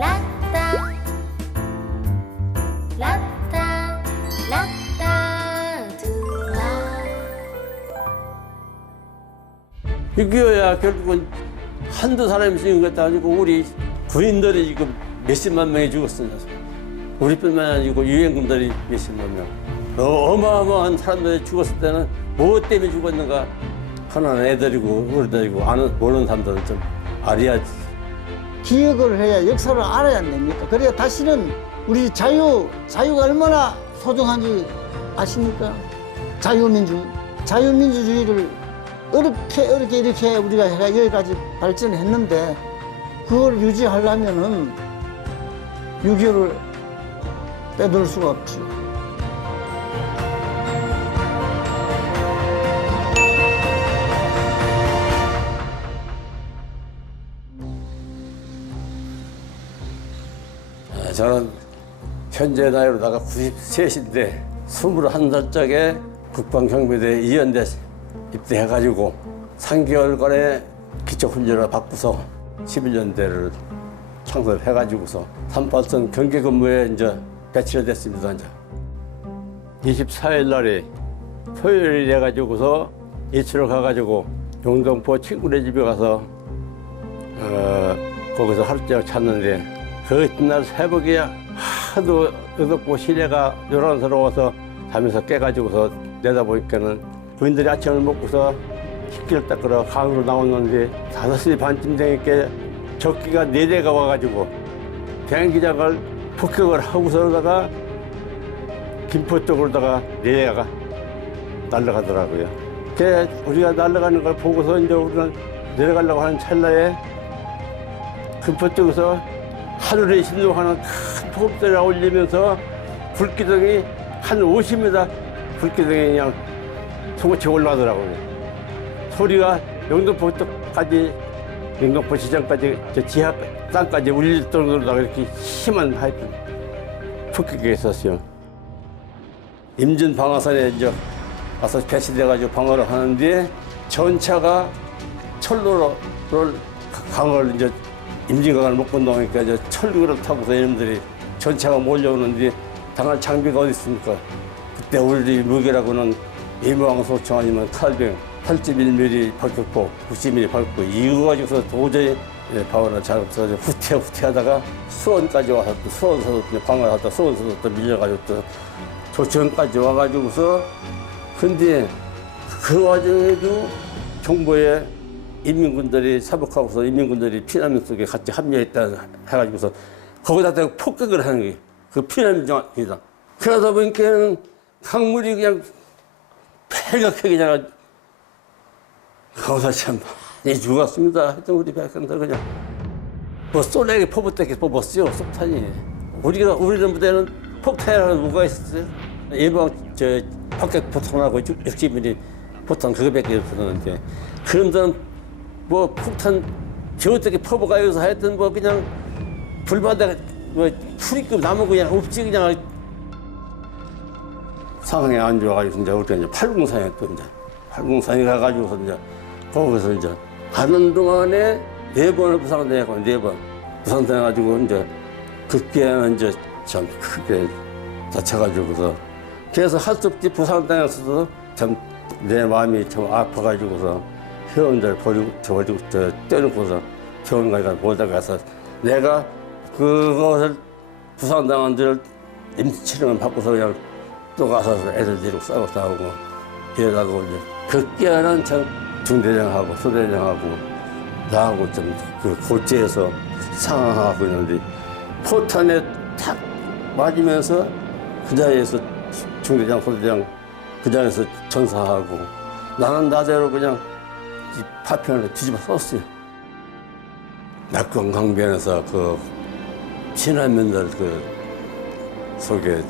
라따 라따 라따 둥아 6.25야 결국은 한두 사람이 죽은 것도 아니고 우리 군인들이 지금 몇십만 명이 죽었습니다. 우리뿐만 아니고 유엔군들이 몇십만 명. 어마어마한 사람들이 죽었을 때는 무엇 때문에 죽었는가 하나는 애들이고 어른들이고 모르는 사람들은 좀 알아야지. 기억을 해야 역사를 알아야 안 됩니까? 그래야 다시는 우리 자유가 얼마나 소중한지 아십니까? 자유민주주의를 어렵게 이렇게 우리가 여기까지 발전했는데 그걸 유지하려면은 6.25를 빼둘 수가 없죠. 저는 현재 나이로다가 93인데 21살짝에 국방경비대 2연대 입대해가지고 3개월간의 기초훈련을 받고서 11년대를 창설해가지고서 38선 경계근무에 이제 배치가 됐습니다. 이제 24일 날에 토요일이 돼가지고서 이치로 가가지고 영등포 친구네 집에 가서 거기서 하루째 잤는데 그 이튿날 새벽에 하도 어둡고 시내가 요란스러워서 잠에서 깨가지고서 내다보니까는 부인들이 아침을 먹고서 식기를 닦으러 강으로 나왔는데 5시 반쯤 되니까 적기가 4대가 와가지고 비행기장을 폭격을 하고서다가 김포 쪽으로다가 4대가 날아가더라고요. 그래 우리가 날아가는 걸 보고서 이제 우리는 내려가려고 하는 찰나에 김포 쪽에서 하늘에 신동하는 큰 폭소리가 울리면서 불기둥이 한 50m 불기둥이 그냥 송곳이 올라가더라고요. 소리가 영등포까지, 영등포 시장까지, 저 지하 땅까지 울릴 정도로 이렇게 심한 하여튼 폭격이 있었어요. 임진 방화선에 이제 와서 배치돼가지고 방어를 하는데 전차가 철로를 강을 이제 임진강을 못 건너니까 이제 철로를 타고서 이놈들이 전차가 몰려오는데 당할 장비가 어디 있습니까? 그때 우리 무기라고는 예무왕소총 아니면 칼병, 81mm 박격포, 90mm 박격포 이거 가지고서 도저히 방어를 잘 없어서 후퇴하다가 수원까지 와서 또 수원서도 방어를 하다 수원서도 또 밀려가지고 또 조천까지 와가지고서 근데 그 와중에도 정부에 인민군들이 사복하고서 인민군들이 피난민 속에 같이 합류했다 해가지고서 거기다 대고 폭격을 하는 게 그 피난민정입니다. 그러다 보니까는 강물이 그냥 폐격하게 그냥 거기서 참 많이 죽었습니다. 하여튼 우리 백성들 그냥 뭐 쏠레게 포부대게 뽑았어요. 폭탄이. 우리는 부대는 폭탄이라는 뭐가 있었어요? 일반 박격 포탄하고 60mm 포탄 그거밖에 없었는데 그런 데는 뭐 폭탄 저어떻게 퍼부가여서 하여튼 뭐 그냥 불바다 뭐 풀이급 나무 그냥 없지 그냥 상황이 안 좋아가지고 이제 우리가 이제 팔공산에 또 이제 팔공산에 가가지고서 이제 거기서 이제 가는 동안에 4번을 부상당하고 4번 부상당해가지고 이제 그때는 이제 참 크게 다쳐가지고서 그래서 할 수 없이 부상당했어도 참 내 마음이 참 아파가지고서 회원들 버리고 떼놓고서 병원 가서 보다가 가서 내가 그것을 부상당한 데를 임시치료만 받고서 그냥 또 가서 애들 데리고 싸우고 이러다가 이제 극기하는 참 중대장하고 소대장하고 나하고 좀 그 골재에서 상황하고 있는데 포탄에 탁 맞으면서 그 자리에서 중대장 소대장 그 자리에서 전사하고 나는 나대로 그냥 이 파편을 뒤집어 썼어요. 낙동 강변에서 그 피난민들 그 속에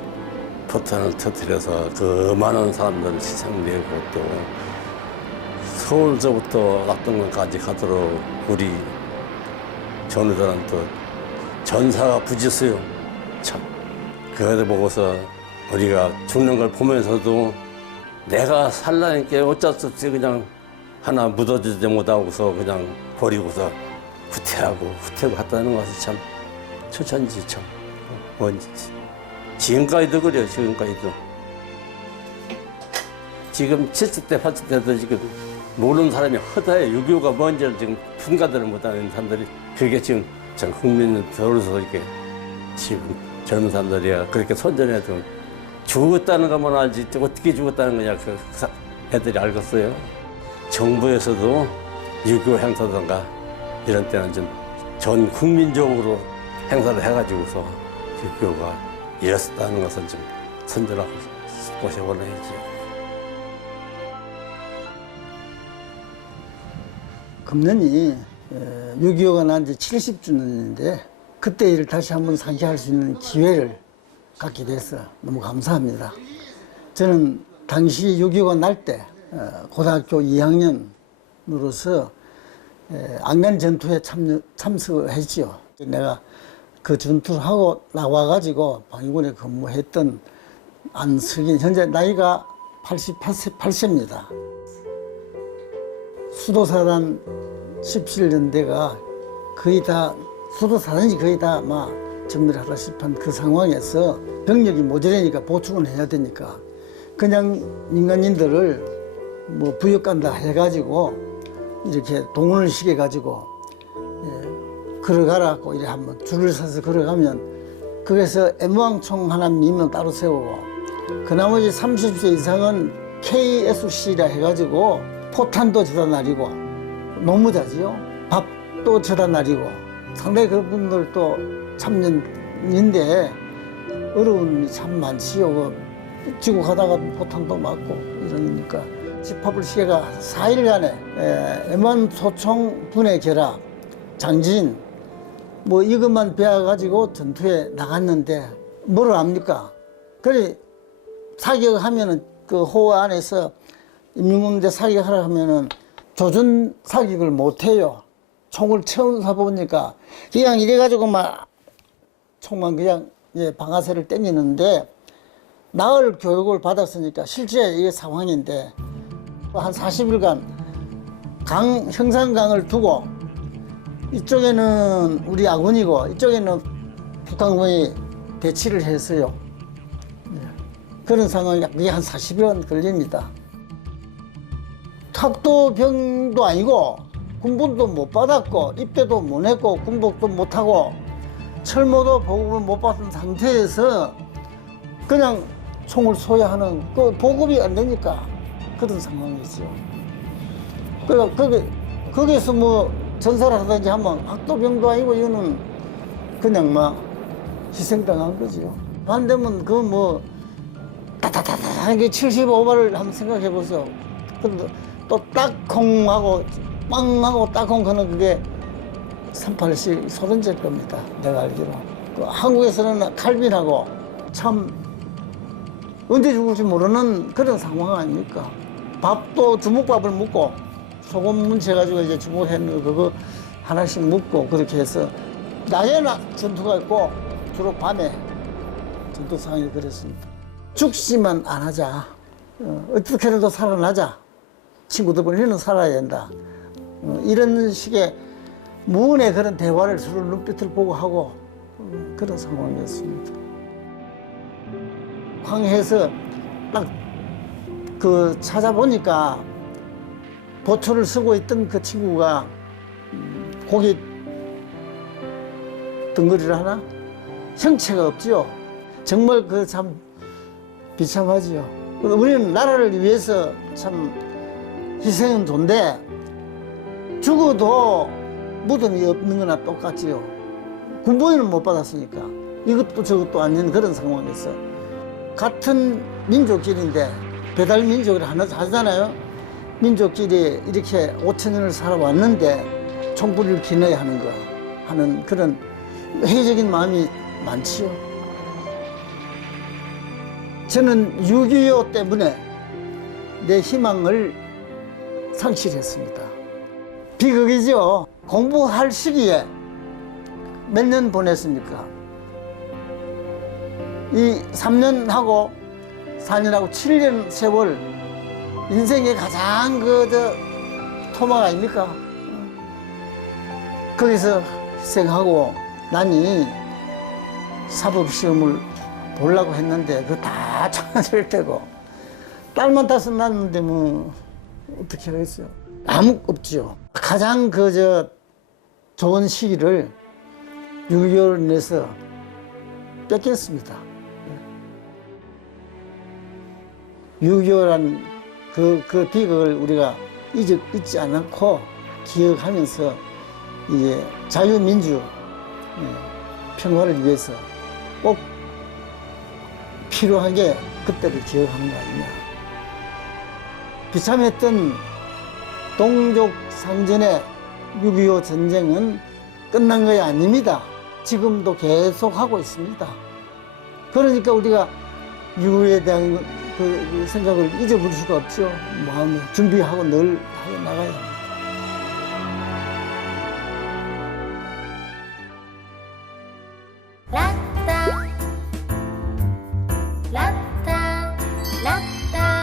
포탄을 터뜨려서 그 많은 사람들을 희생되고 또 서울서부터 낙동강까지 가도록 우리 전우들은 또 전사가 부지수요. 참. 그걸 보고서 우리가 죽는 걸 보면서도 내가 살라니까 어쩔 수 없이 그냥 하나 묻어주지 못하고서 그냥 버리고서 후퇴하고 갔다는 것이 참 처천지청. 뭔지. 지금까지도 그래요, 지금까지도. 지금 70대, 80대도 지금 모르는 사람이 허다해. 6.25가 뭔지를 지금 분가들을 못하는 사람들이 그게 지금 전 국민을 들어서 이렇게 지금 젊은 사람들이야. 그렇게 선전해도 죽었다는 것만 알지 어떻게 죽었다는 거냐 그 애들이 알겠어요. 정부에서도 6.25 행사든가 이런 때는 좀 전 국민적으로 행사를 해가지고서 6.25가 이랬었다는 것을 좀 선전하고 모셔보내야지. 금년이 6.25가 난 지 70주년인데 그때 일을 다시 한번 상기할 수 있는 기회를 갖게 돼서 너무 감사합니다. 저는 당시 6.25가 날 때 고등학교 2학년으로서 악난 전투에 참석을 했죠. 내가 그 전투를 하고 나와가지고 방위군에 근무했던 안석인, 현재 나이가 88세입니다. 수도사단 17년대가 거의 다, 수도사단이 거의 다 막 전멸하다시피 한 그 상황에서 병력이 모자라니까 보충을 해야 되니까 그냥 민간인들을 뭐 부역간다 해가지고 이렇게 동원을 시켜가지고 걸어가라고 이래 한번 줄을 서서 걸어가면 거기서 M1총 하나 미면 따로 세우고 그 나머지 30세 이상은 KSC라 해가지고 포탄도 저다 날리고 노무자지요. 밥도 저다 날리고 상당히 그분들도 참년인데 어려움이 참 많지요. 지구 가다가 포탄도 맞고 이러니까 집합을 시계가 4일간에 M1 소총 분해 결합, 장진 뭐 이것만 배워가지고 전투에 나갔는데 뭐를 압니까? 그래 사격하면은 그 호 안에서 인민군대 사격하라 하면은 조준 사격을 못해요. 총을 처음 쏴보니까 그냥 이래가지고 막 총만 그냥 방아쇠를 땡기는데 나흘 교육을 받았으니까 실제 이게 상황인데 한 40일간 형산강을 두고 이쪽에는 우리 아군이고 이쪽에는 북한군이 대치를 했어요. 그런 상황이 그게 한 40일간 걸립니다. 학도병도 아니고 군복도 못 받았고 입대도 못 했고 군복도 못 하고 철모도 보급을 못 받은 상태에서 그냥 총을 쏘야 하는 그 보급이 안 되니까 그런 상황이죠. 그러니까 거기서 뭐 전사를 하든지 하면 학도병도 아니고 이거는 그냥 막 희생당한 거죠. 반대면 그 뭐 따다다다 이게 75발을 한번 생각해 보세요. 그래도 또 딱콩하고 빵하고 딱콩 하는 그게 38씩 소련제일 겁니다. 내가 알기로. 그 한국에서는 칼빈하고 참 언제 죽을지 모르는 그런 상황 아닙니까? 밥도 주먹밥을 먹고 소금 문채가지고 이제 주먹했는 그거 하나씩 먹고 그렇게 해서 낮에는 전투가 있고 주로 밤에 전투 상황이 그랬습니다. 죽지만 안 하자. 어떻게라도 살아나자. 친구들끼리는 살아야 된다. 이런 식의 무언의 그런 대화를 서로 눈빛을 보고 하고 그런 상황이었습니다. 황해에서 딱 그 찾아보니까 보초를 쓰고 있던 그 친구가 고기 덩어리를 하나? 형체가 없지요. 정말 그 참 비참하지요. 우리는 나라를 위해서 참 희생은 좋은데 죽어도 무덤이 없는 거나 똑같지요. 군복이는 못 받았으니까 이것도 저것도 아닌 그런 상황에서 같은 민족끼리인데 배달 민족을 하잖아요. 민족끼리 이렇게 5,000년을 살아왔는데 총불을 기너야 하는 거 하는 그런 회의적인 마음이 많지요. 저는 6.25 때문에 내 희망을 상실했습니다. 비극이죠. 공부할 시기에 몇 년 보냈습니까? 이 3년하고 4년하고 7년 세월 인생의 가장 토막 아닙니까? 거기서 희생하고 나니 사법시험을 보려고 했는데 그거 다 쳐질 때고 딸만 5 낳았는데 뭐 어떻게 하겠어요? 아무 없죠. 가장 좋은 시기를 6.25를 내서 뺏겼습니다. 6.25라는 그 비극을 우리가 잊지 않고 기억하면서 이제 자유민주 평화를 위해서 꼭 필요한 게 그때를 기억하는 거 아니냐. 비참했던 동족 상전의 6.25 전쟁은 끝난 것이 아닙니다. 지금도 계속하고 있습니다. 그러니까 우리가 6.25에 대한 그 생각을 잊어버릴 수가 없죠. 마음에 준비하고 늘 해 나가야 합니다. 라따 라따 라따